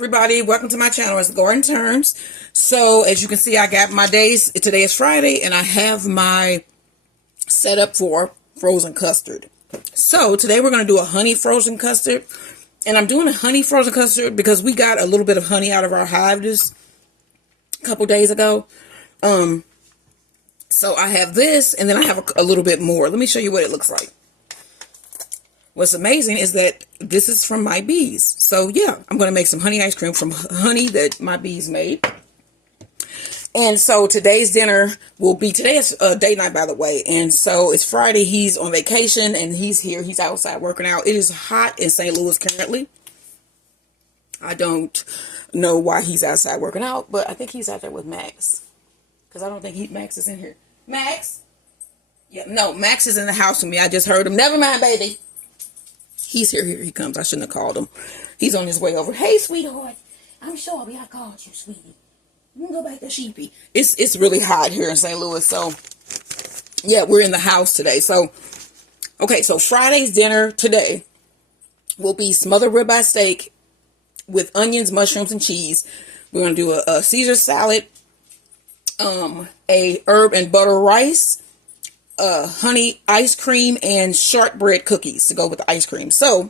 Everybody, welcome to my channel. It's Garden Terms. So as you can see, I got my days. Today is Friday and I have my setup for frozen custard. So today we're going to do a honey frozen custard, and I'm doing a honey frozen custard because we got a little bit of honey out of our hive this couple days ago. So I have this, and then I have a little bit more. Let me show you what it looks like. What's amazing is that this is from my bees. So yeah, I'm going to make some honey ice cream from honey that my bees made. And so today's dinner will be, today is date night, by the way. And so it's Friday. He's on vacation and he's here. He's outside working out. It is hot in St. Louis currently. I don't know why he's outside working out, but I think he's out there with Max. Because I don't think Max is in here. Max? Yeah, no, Max is in the house with me. I just heard him. Never mind, baby. He's here. Here he comes. I shouldn't have called him. He's on his way over. Hey, sweetheart. I'm sorry I called you, sweetie. You can go back to Sheepy. It's really hot here in St. Louis. So, yeah, we're in the house today. So, okay. So, Friday's dinner today will be smothered ribeye steak with onions, mushrooms, and cheese. We're going to do a Caesar salad, a herb and butter rice, honey ice cream, and shortbread cookies to go with the ice cream. So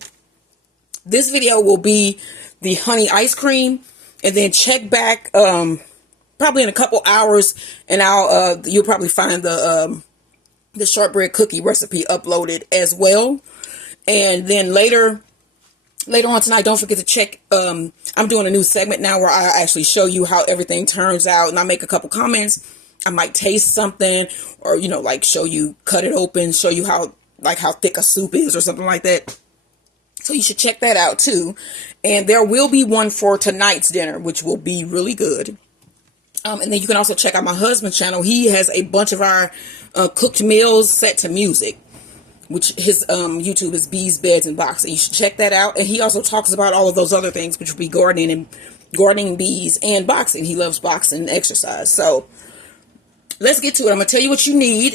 this video will be the honey ice cream, and then check back probably in a couple hours, and you'll probably find the shortbread cookie recipe uploaded as well. And then later on tonight, don't forget to check, I'm doing a new segment now where I actually show you how everything turns out, and I make a couple comments. I might taste something, or, you know, like show you, cut it open, show you how thick a soup is or something like that. So you should check that out too. And there will be one for tonight's dinner, which will be really good. And then you can also check out my husband's channel. He has a bunch of our cooked meals set to music, which his YouTube is Bees, Beds, and Boxing. You should check that out. And he also talks about all of those other things, which will be gardening, bees, and boxing. He loves boxing and exercise. So let's get to it. I'm going to tell you what you need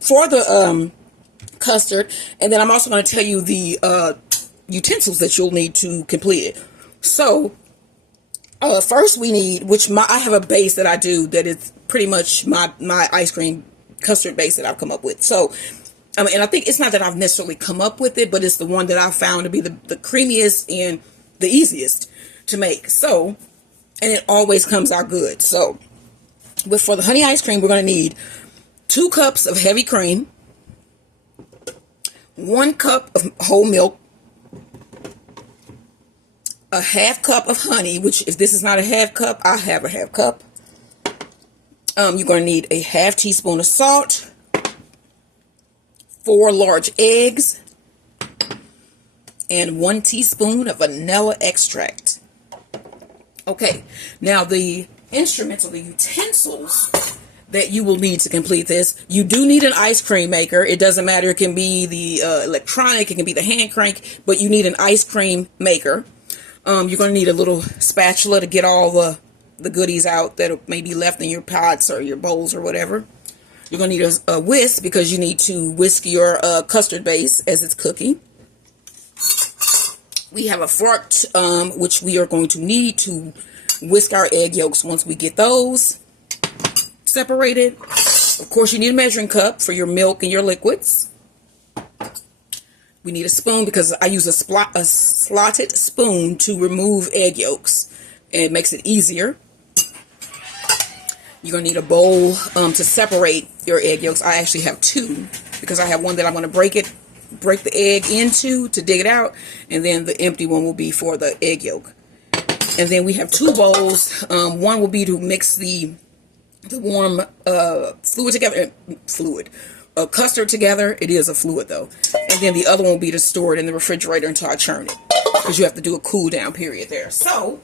for the custard, and then I'm also going to tell you the utensils that you'll need to complete it. So first we need, I have a base that I do that is pretty much my ice cream custard base that I've come up with. So and I think it's not that I've necessarily come up with it, but it's the one that I found to be the creamiest and the easiest to make. So, and it always comes out good. So, but for the honey ice cream, we're going to need 2 cups of heavy cream, 1 cup of whole milk, a ½ cup of honey, which if this is not a ½ cup, I have a ½ cup. You're going to need a ½ teaspoon of salt, 4 large eggs, and 1 teaspoon of vanilla extract. Okay, now the instruments or the utensils that you will need to complete this. You do need an ice cream maker. It doesn't matter. It can be the electronic, it can be the hand crank, but you need an ice cream maker. You're going to need a little spatula to get all the goodies out that may be left in your pots or your bowls or whatever. You're going to need a whisk because you need to whisk your custard base as it's cooking. We have a fork, which we are going to need to whisk our egg yolks once we get those separated. Of course, you need a measuring cup for your milk and your liquids. We need a spoon because I use a slotted spoon to remove egg yolks. It makes it easier. You're going to need a bowl to separate your egg yolks. I actually have 2 because I have one that I'm going to break the egg into to dig it out, and then the empty one will be for the egg yolk. And then we have 2 bowls. One will be to mix the warm custard together. It is a fluid though. And then the other one will be to store it in the refrigerator until I churn it, because you have to do a cool down period there. So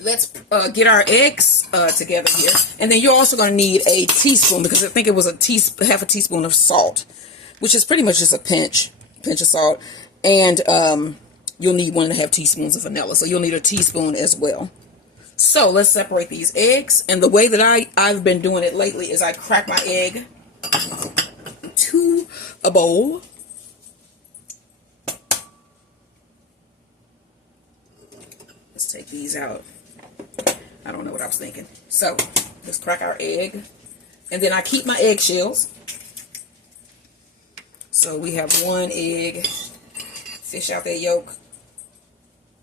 let's get our eggs together here. And then you're also going to need a teaspoon, because I think it was half a teaspoon of salt, which is pretty much just a pinch of salt. And you'll need 1½ teaspoons of vanilla. So you'll need a teaspoon as well. So let's separate these eggs. And the way that I've been doing it lately is I crack my egg into a bowl. Let's take these out. I don't know what I was thinking. So let's crack our egg. And then I keep my eggshells. So we have one egg. Fish out that yolk.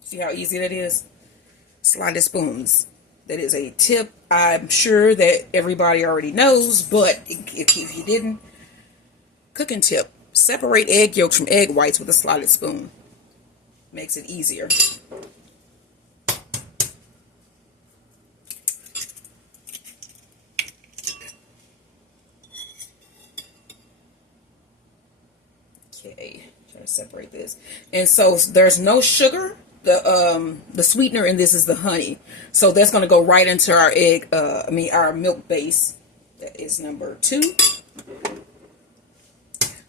See how easy that is? Slide the spoons. That is a tip I'm sure that everybody already knows, but if you didn't, cooking tip. Separate egg yolks from egg whites with a slotted spoon. Makes it easier. Okay, try to separate this. And so there's no sugar. The sweetener in this is the honey. So that's going to go right into our our milk base. That is number 2.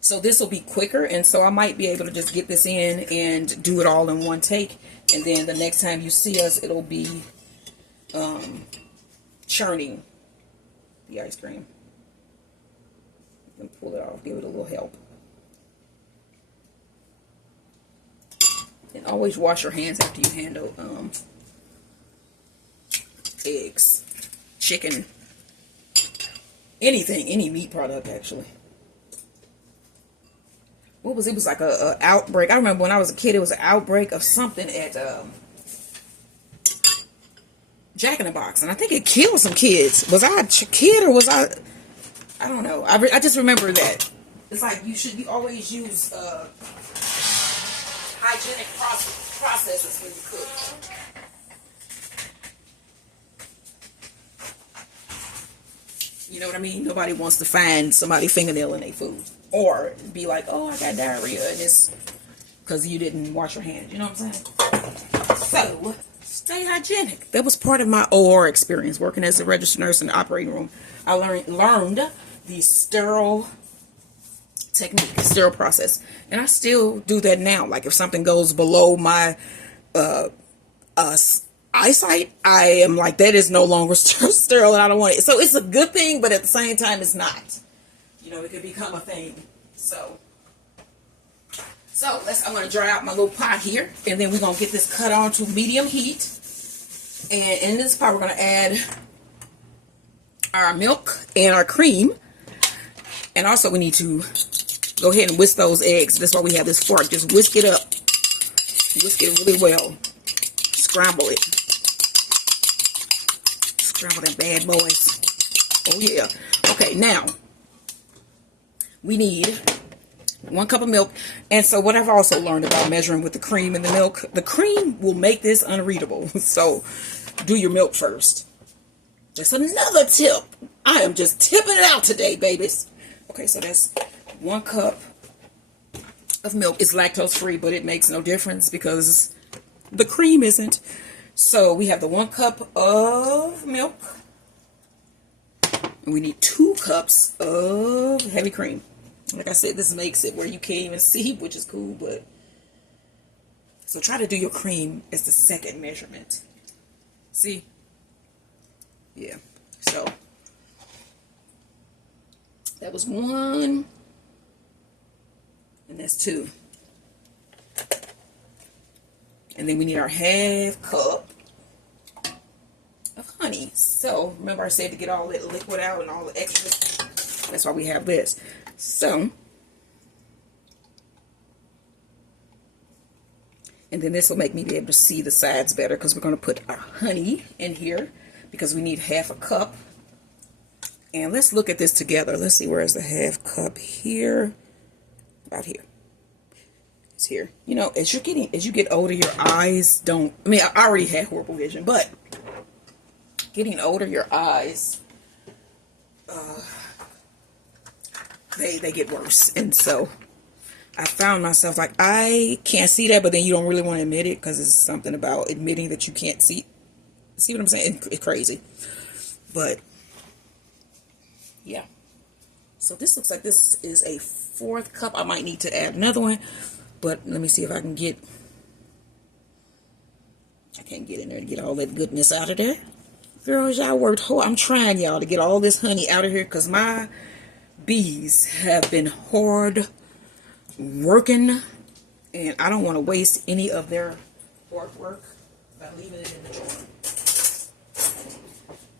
So this will be quicker, and so I might be able to just get this in and do it all in one take. And then the next time you see us, it'll be churning the ice cream. You can pull it off, give it a little help. And always wash your hands after you handle eggs, chicken, anything, any meat product actually. What was it? It was like a outbreak. I remember when I was a kid, it was an outbreak of something at Jack in the Box, and I think it killed some kids. Was I a kid or was I don't know. I just remember that. It's like you always use hygienic processes when you cook. You know what I mean? Nobody wants to find somebody fingernailing their food. Or be like, oh, I got diarrhea, and it's because you didn't wash your hands. You know what I'm saying? So, stay hygienic. That was part of my OR experience, working as a registered nurse in the operating room. I learned the sterile technique, sterile process. And I still do that now. Like, if something goes below my eyesight, I am like, that is no longer sterile, and I don't want it. So, it's a good thing, but at the same time, it's not. You know, it could become a thing. So I'm going to dry out my little pot here. And then we're going to get this cut on to medium heat. And in this pot, we're going to add our milk and our cream. And also we need to go ahead and whisk those eggs. That's why we have this fork. Just whisk it up. Whisk it really well. Scramble it. Scramble them bad boys. Oh, yeah. Okay, now we need 1 cup of milk. And so what I've also learned about measuring with the cream and the milk, the cream will make this unreadable. So do your milk first. Just another tip. I am just tipping it out today, babies. Okay, so that's 1 cup of milk. It's lactose free, but it makes no difference because the cream isn't. So we have the 1 cup of milk. And we need 2 cups of heavy cream. Like I said, this makes it where you can't even see, which is cool, but so try to do your cream as the second measurement. See? Yeah. So that was 1, and that's 2. And then we need our half cup of honey. So remember I said to get all that liquid out and all the extra. That's why we have this. So, and then this will make me be able to see the sides better because we're going to put our honey in here because we need half a cup. And let's look at this together. Let's see, where is the half cup here? About here. It's here. You know, as you get older, your eyes don't, I mean, I already had horrible vision, but getting older, your eyes, they get worse. And so I found myself like, I can't see that, but then you don't really want to admit it because it's something about admitting that you can't see. See what I'm saying? It's crazy. But yeah. So this looks like this is a 4th cup. I might need to add another one, but let me see if I can get, I can't get in there to get all that goodness out of there. Girls, y'all worked hard. I'm trying, y'all, to get all this honey out of here because my bees have been hard working, and I don't want to waste any of their hard work. by leaving it in the jar.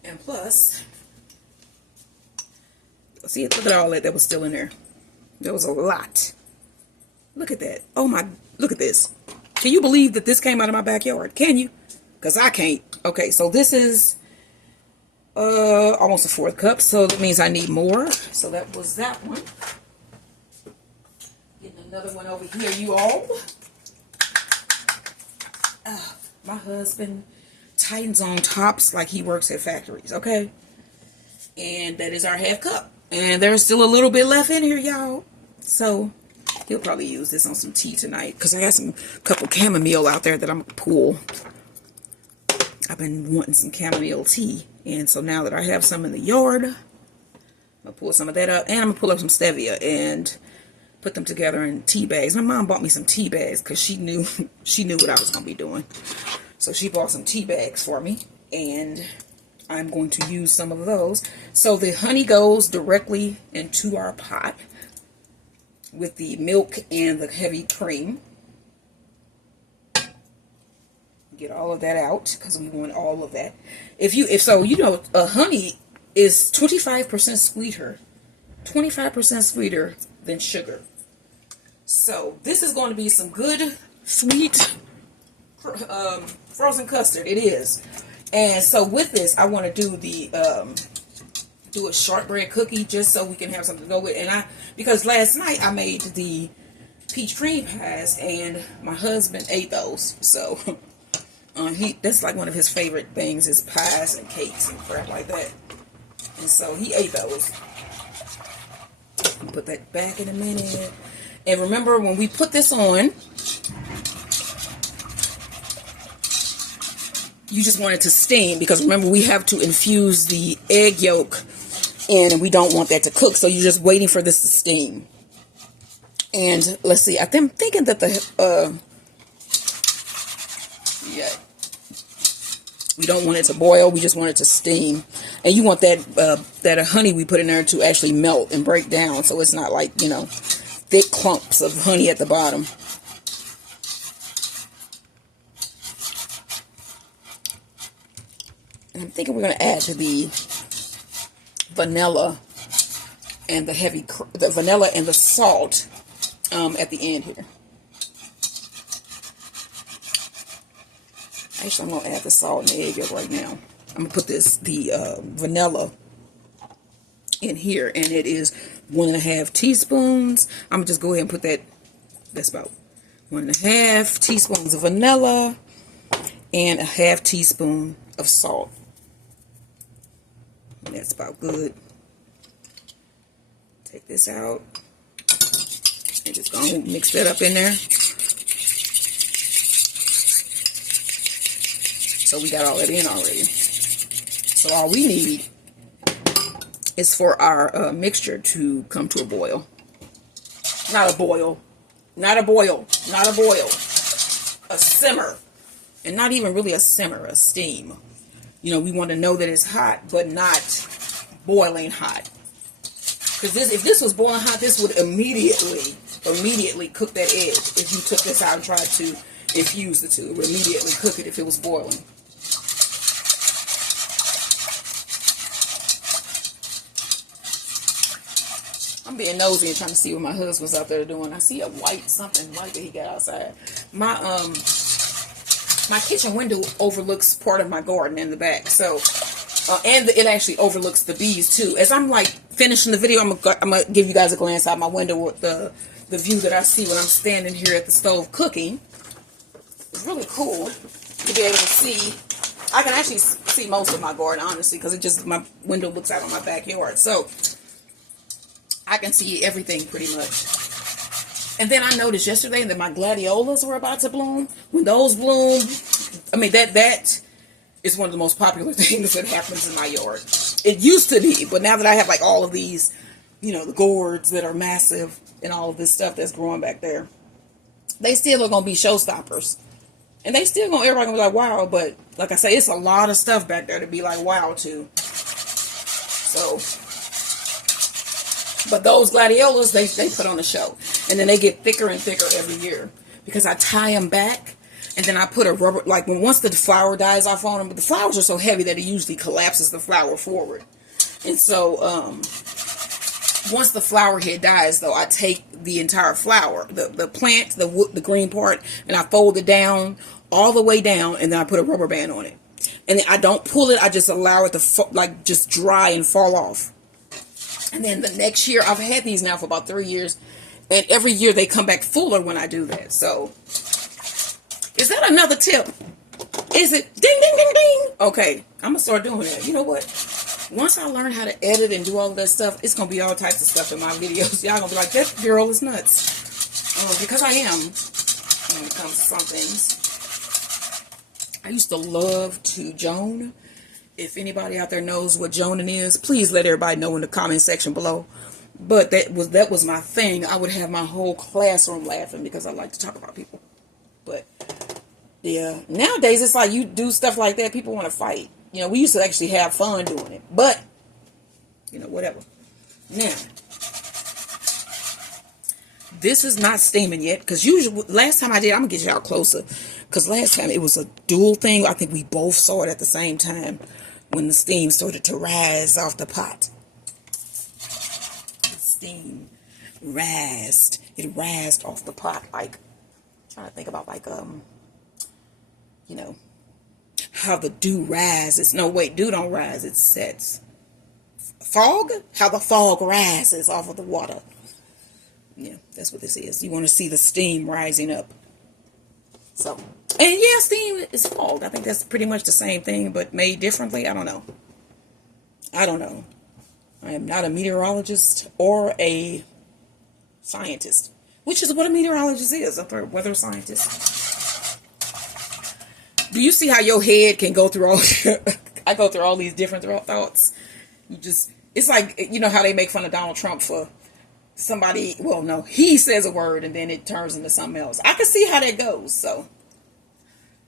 And plus, see, look at all that was still in there. There was a lot. Look at that. Oh my, look at this. Can you believe that this came out of my backyard? Can you? Because I can't. Okay, so this is almost a 4th cup, so that means I need more. So that was that one. Getting another one over here, you all. My husband tightens on tops like he works at factories, okay? And that is our 1/2 cup. And there's still a little bit left in here, y'all. So he'll probably use this on some tea tonight, because I got some couple chamomile out there that I'm gonna pull. I've been wanting some chamomile tea, and so now that I have some in the yard, I'm gonna pull some of that up, and I'm gonna pull up some stevia and put them together in tea bags. My mom bought me some tea bags because she knew what I was gonna be doing. So she bought some tea bags for me, and I'm going to use some of those. So the honey goes directly into our pot with the milk and the heavy cream. Get all of that out because we want all of that. If so, you know, honey is 25% sweeter, 25% sweeter than sugar. So this is going to be some good sweet frozen custard. It is. And so with this, I want to do the do a shortbread cookie just so we can have something to go with. And because last night I made the peach cream pies and my husband ate those. So that's like one of his favorite things is pies and cakes and crap like that. And so he ate those. I'll put that back in a minute. And remember, when we put this on, you just want it to steam, because remember, we have to infuse the egg yolk in, and we don't want that to cook, so you're just waiting for this to steam. And let's see, I'm thinking that we don't want it to boil, we just want it to steam. And you want that honey we put in there to actually melt and break down, so it's not like, you know, thick clumps of honey at the bottom. And I'm thinking we're going to add to the vanilla and the vanilla and the salt at the end here. Actually, I'm going to add the salt and the egg yolk right now. I'm going to put the vanilla in here, and it is 1.5 teaspoons. I'm going to just go ahead and put that. That's about 1.5 teaspoons of vanilla and 1/2 teaspoon of salt. And that's about good. Take this out and just go and mix that up in there. So we got all that in already. So all we need is for our mixture to come to a boil. Not a boil. Not a boil. Not a boil. A simmer. And not even really a simmer, a steam. You know, we want to know that it's hot, but not boiling hot. Because if this was boiling hot, this would immediately cook that egg. If you took this out and tried to infuse the two, it would immediately cook it if it was boiling. I'm being nosy and trying to see what my husband's out there doing. I see a something white that he got outside. My kitchen window overlooks part of my garden in the back. So, and it actually overlooks the bees too. As I'm like finishing the video, I'm gonna give you guys a glance out my window with the view that I see when I'm standing here at the stove cooking. It's really cool to be able to see. I can actually see most of my garden, honestly, because my window looks out on my backyard. So I can see everything pretty much. And then I noticed yesterday that my gladiolas were about to bloom. When those bloom, I mean, that is one of the most popular things that happens in my yard. It used to be, but now that I have like all of these, you know, the gourds that are massive and all of this stuff that's growing back there, they still are going to be showstoppers. And they still going to, everybody going to be like, wow. But like I say, it's a lot of stuff back there to be like, wow, to. So, but those gladiolas, they put on a show. And then they get thicker and thicker every year because I tie them back And then I put a rubber, like once the flour dies off on them, but the flours are so heavy that it usually collapses the flour forward. And so, once the flour head dies, though, I take the entire flour, the plant, the green part, and I fold it down, all the way down, and then I put a rubber band on it. And then I don't pull it, I just allow it to, just dry and fall off. And then the next year, I've had these now for about 3 years, and every year they come back fuller when I do that. So, is that another tip? Is it? Ding, ding, ding, ding. Okay, I'm going to start doing that. You know what? Once I learn how to edit and do all of that stuff, it's going to be all types of stuff in my videos. Y'all going to be like, that girl is nuts. Because I am when it comes to some things. I used to love to Joan. If anybody out there knows what Joning is, please let everybody know in the comment section below. But that was my thing. I would have my whole classroom laughing because I like to talk about people. But yeah, nowadays it's like you do stuff like that, people want to fight. You know, we used to actually have fun doing it. But, you know, whatever. Now, this is not steaming yet. Because usually, last time I did, I'm going to get y'all closer. Because last time it was a dual thing. I think we both saw it at the same time. When the steam started to rise off the pot. The steam rised. It rised off the pot. Like, I'm trying to think about like, you know, how the dew rises. No, wait, dew don't rise. It sets. Fog? How the fog rises off of the water. Yeah, that's what this is. You want to see the steam rising up. So, and yeah, steam is fog. I think that's pretty much the same thing, but made differently. I don't know. I don't know. I am not a meteorologist or a scientist, which is what a meteorologist is, a weather scientist. Do you see how your head can go through all, I go through all these different thoughts. You just, it's like, you know how they make fun of Donald Trump for somebody, well, no, he says a word and then it turns into something else. I can see how that goes. So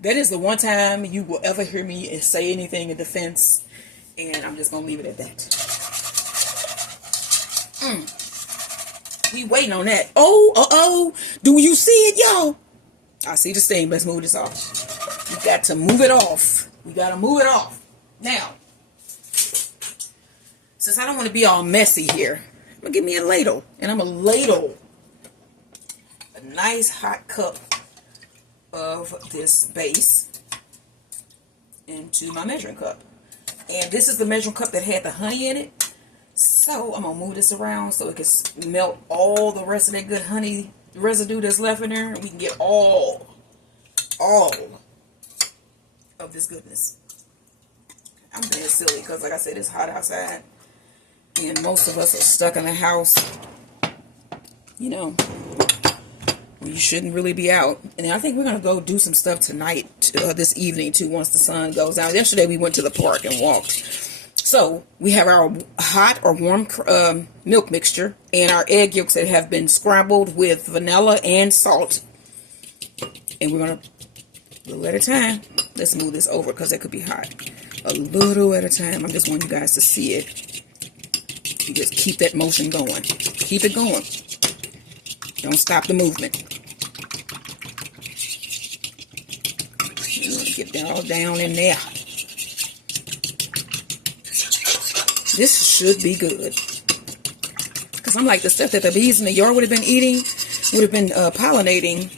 that is the one time you will ever hear me say anything in defense, and I'm just going to leave it at that. We waiting on that. Oh, do you see it, y'all? I see the steam. Let's move this off. You got to move it off. We got to move it off. Now, since I don't want to be all messy here, I'm going to get me a ladle. And I'm going to ladle a nice hot cup of this base into my measuring cup. And this is the measuring cup that had the honey in it. So I'm going to move this around so it can melt all the rest of that good honey residue that's left in there. And we can get all of this goodness. I'm being silly because, like I said, it's hot outside. And most of us are stuck in the house. You know, you shouldn't really be out. And I think we're going to go do some stuff tonight, this evening, too, once the sun goes down. Yesterday, we went to the park and walked. So, we have our hot or warm milk mixture and our egg yolks that have been scrambled with vanilla and salt. And we're going to, a little at a time, let's move this over because it could be hot. A little at a time. I just want you guys to see it. You just keep that motion going. Keep it going. Don't stop the movement. Get all down in there. This should be good. Because I'm like, the stuff that the bees in the yard would have been eating, would have been pollinating,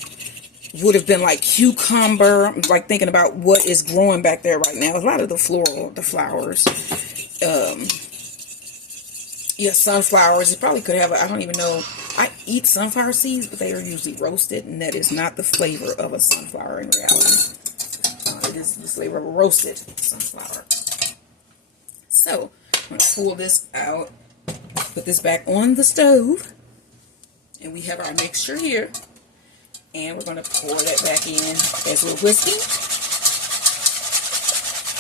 would have been like cucumber. I'm like thinking about what is growing back there right now. A lot of the floral, the flowers. Yeah, sunflowers. It probably could have, I don't even know. I eat sunflower seeds, but they are usually roasted, and that is not the flavor of a sunflower in reality. It is the flavor of a roasted sunflower. So, I'm going to pull this out, put this back on the stove, and we have our mixture here, and we're going to pour that back in as we're whisking,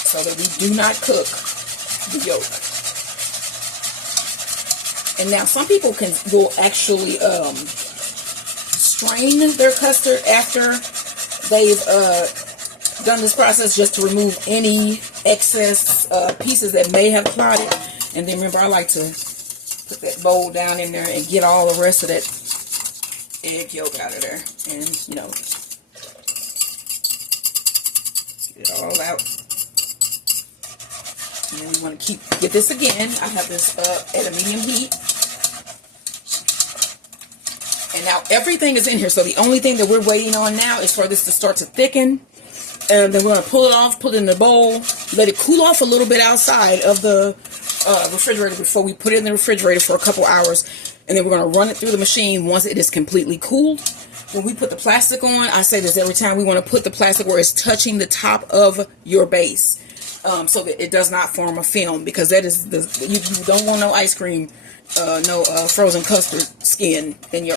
so that we do not cook the yolk. And now some people will actually strain their custard after they've done this process, just to remove any excess pieces that may have clotted. And then remember, I like to put that bowl down in there and get all the rest of that egg yolk out of there. And, you know, Get it all out. And then we want to get this again. I have this at a medium heat. And now everything is in here. So the only thing that we're waiting on now is for this to start to thicken. And then we're going to pull it off, put it in the bowl, let it cool off a little bit outside of the refrigerator before we put it in the refrigerator for a couple hours. And then we're going to run it through the machine once it is completely cooled. When we put the plastic on, I say this every time, we want to put the plastic where it's touching the top of your base. So that it does not form a film, because that is you don't want no ice cream, no frozen custard skin in your